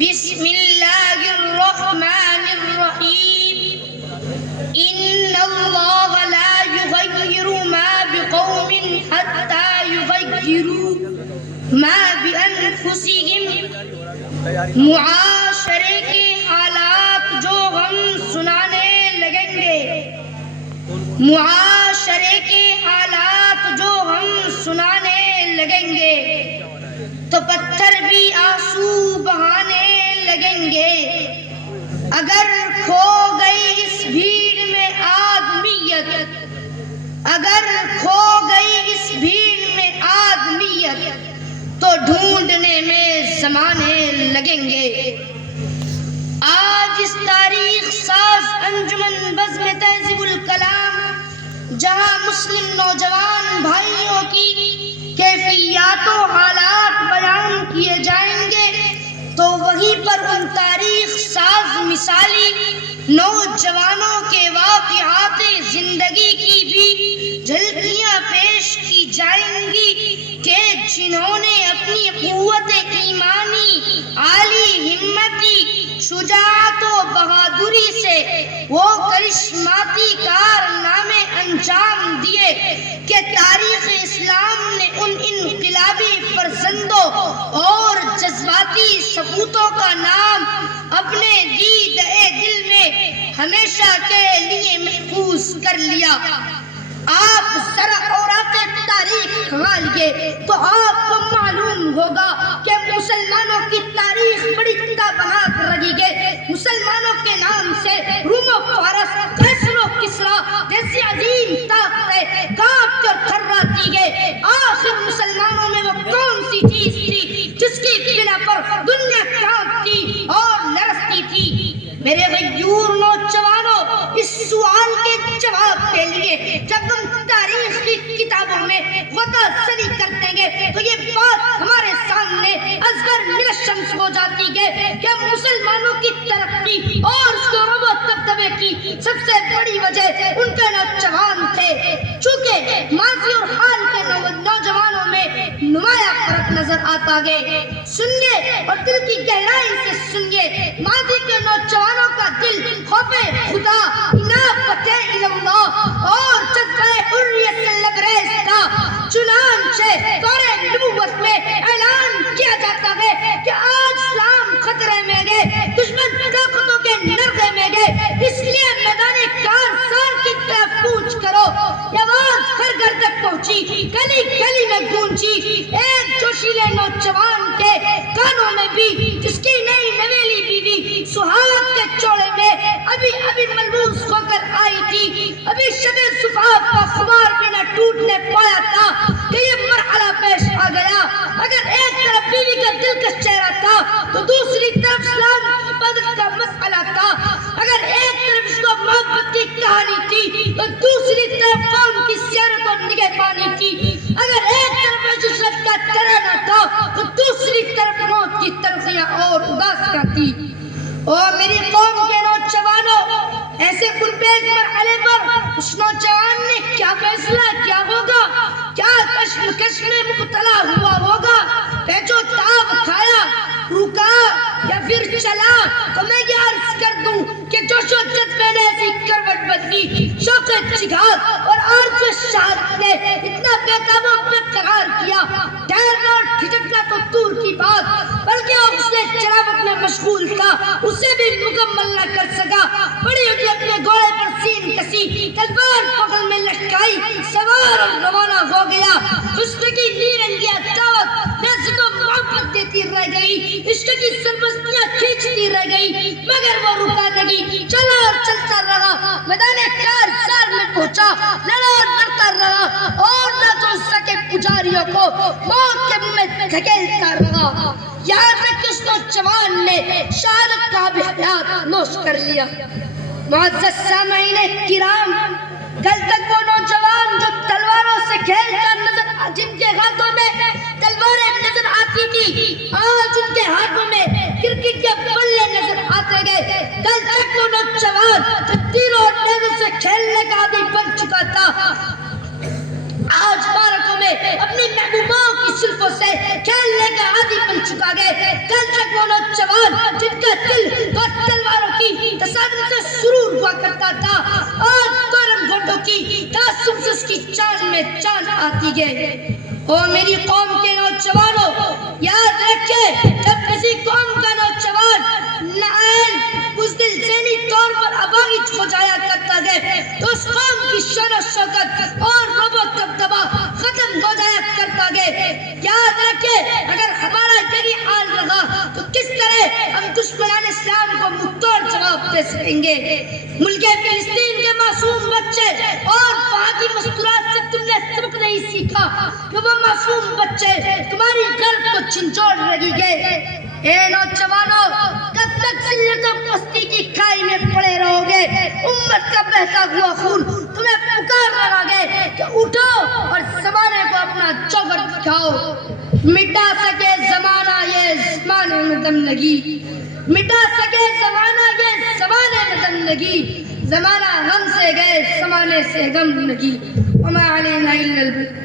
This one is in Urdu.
بسم اللہ الرحمن الرحیم ان اللہ لا یغیر ما بقوم حتی یغیروا ما بانفسہم. معاشرے کے حالات جو ہم سنانے لگیں گے، معاشرے کے حالات جو ہم سنانے لگیں گے تو پتھر بھی آنسو بہانے لگیں گے. اگر کھو گئی اس بھیڑ میں آدمیت، اگر کھو گئی اس بھیڑ میں آدمیت تو ڈھونڈنے میں زمانے لگیں گے. آج اس تاریخ ساز انجمن بزم تہذیب الکلام جہاں مسلم نوجوان بھائیوں کی کیفیات و حالات بیان کیے جائیں گے تو وہیں پر ان تاریخ ساز مثالی نوجوانوں کے واقعات زندگی کی بھی جھلکیاں پیش کی جائیں گی کہ جنہوں نے اپنی قوت ایمانی، عالی ہمتی، شجاعت و بہادری سے وہ کرشماتی کارنامے انجام دیے کہ تاریخ اسلام نے ان انقلابی فرزندوں اور جذباتی سپوتوں کا نام اپنے دیدۂ دل میں ہمیشہ کے لیے محفوظ کر لیا. آپ ذرا اوراق تاریخ کھنگالئے تو آپ کو معلوم ہوگا کہ مسلمانوں کی تاریخ بڑی تابناک رہی ہے. مسلمانوں کے نام سے روم و فارس، قیصر و کسریٰ جیسی عظیم طاقتیں کانپتی اور تھرراتی ہے. آخر مسلمانوں میں وہ کون سی چیز تھی جس کی بنا پر دنیا کانپتی اور لرزتی تھی؟ میرے غیور نوجوانوں، اس سوال کے جواب کے لیے جب ہم تاریخ کی کتابوں میں غوطہ زنی کرتے گے تو یہ بات ہمارے سامنے اصغر من الشمس ہو جاتی ہے کہ مسلمانوں کی ترقی اور شعب و دبدبے کی سب سے بڑی وجہ ان کے نوجوان تھے. چونکہ ماضی اور حال کے نوجوانوں میں نمایاں فرق نظر آتا ہے. سنیے اور دل کی گہرائی سے سنیے، ماضی کے نوجوانوں کا دل خوف خدا، انابت اللہ اور جذبہ حریت سے لبریز تھا. چنانچہ دور نبوت میں اعلان کیا جاتا ہے کہ آج اسلام خطرے میں گئے، دشمن طاقتوں کے نرغے میں گئے، اس لیے میدان کارزار کی طرف کوچ کرو. یہ آواز گھر گھر تک پہنچی، گلی گلی میں گونجی. ایک جوشیلے نوجوان کے کانوں میں بھی، جس کی نئی نویلی بیوی سہاگ کے چوڑے میں ابھی ملبوس ہو کر آئی تھی، ابھی شب زفاف کا خمار بھی نہ ٹوٹنے پایا تھا کہ یہ مرحلہ پیش آ گیا. اگر ایک طرف بیوی کا دلکش چہرہ تھا تو دوسری طرف اسلام کی حفاظت کا مسئلہ تھا. اگر ایک طرف اس کو محبت کی کہانی تھی تو دوسری طرف قوم کی سیرت اور نگہبانی تھی. اگر ایک طرف عشرت کا ترانہ تھا تو دوسری طرف موت کی تلخیاں اور اداسیاں تھی. اور میری قوم کے نوجوانوں، ایسے پرپیش مرحلے پر اس نوجوان نے کیا فیصلہ کیا ہوگا؟ کیا کشمکش میں مبتلا ہوا ہوگا؟ پیچو تاب کھایا، رکا یا پھر چلا؟ تو میں یہ عرض کر دوں کہ جوش و جذبے نے ایسی کروٹ بدلی، شوق جہاد اور آرزو شہادت نے اتنا بے قابو بے قرار کیا، ڈرنا اور ٹھٹکنا تو دور کی بات، بلکہ اس نے چراغت میں مشغول تھا، اسے بھی مکمل نہ کر سکا. بڑی اٹھی اپنے گھوڑے پر سین کسی، تلوار بغل میں لٹکائی، سوار اور روانہ ہو گیا. حسن کی نیرنگیاں دعوت نازک و محبت دیتی رہ گئی، عشق کی سربستیاں کھینچتی رہ گئی، مگر وہ رکا نہیں، چلا اور چلتا رہا. میدان کارزار میں پہنچا، لڑا اور لڑتا رہا اور نہ تو سکے پجاریوں کو موت کے منہ میں دھکیلتا رہا، یہاں تک اس نوجوان نے شہادت کا بھی حیات نوش کر لیا. معزز سامعین کرام، کل تک وہ نوجوان جو تلواروں سے کھیلتا نظر، جن کے ہاتھوں میں تلواریں نظر آتی تھی، آج ان کے ہاتھوں میں کرکٹ کے بلے نظر آتے گئے. کل تک وہ نوجوان جو تیروں اور نیزوں سے کھیلنے کا عادی بن چکا تھا، آج بارکوں میں اپنی محبوبوں کی زلفوں سے کھیلنے کا عادی بن چکا گیا. کل تک وہ نوجوان جن کا دل اور تلواروں کی تصادم سے سرور ہوا کرتا تھا آج تورم گھنٹوں کی تعصب سے اس کی چاند میں چاند آتی گئے. او میری قوم کے نوجوانوں یاد رکھے جب کسی قوم کا نوجوان نائن بزدل ذہنی طور پر اباہج ہو جایا کرتا ہے تو اس قوم کی شان و شوکت اور رب و دبدبہ ختم ہو جایا کرتا ہے. یاد رکھے اگر ہمارا یہی حال رہا تو کس طرح ہم دشمنان اسلام کو منہ توڑ جواب دے سکیں گے. ملک فلسطین کے معصوم بچے اور وہاں کی مستورات سے تم نے سبق نہیں سیکھا کہ وہ معصوم بچے تمہاری قلب کو جھنجھوڑ رہی ہے. اے نوجوانوں کب تک ذلت و پستی کی کھائی میں پڑے رہو گے؟ امت کا بہتا ہوا خون تمہیں پکار رہا ہے کہ اٹھو اور زمانے کو اپنا جوہر دکھاؤ. مٹا سکے زمانہ یہ زمانے میں دم لگی, مٹا سکے زمانہ یہ زمانے میں دم لگی, زمانہ غم سے گئے زمانے سے غم لگی. وما علینا الا البلاغ.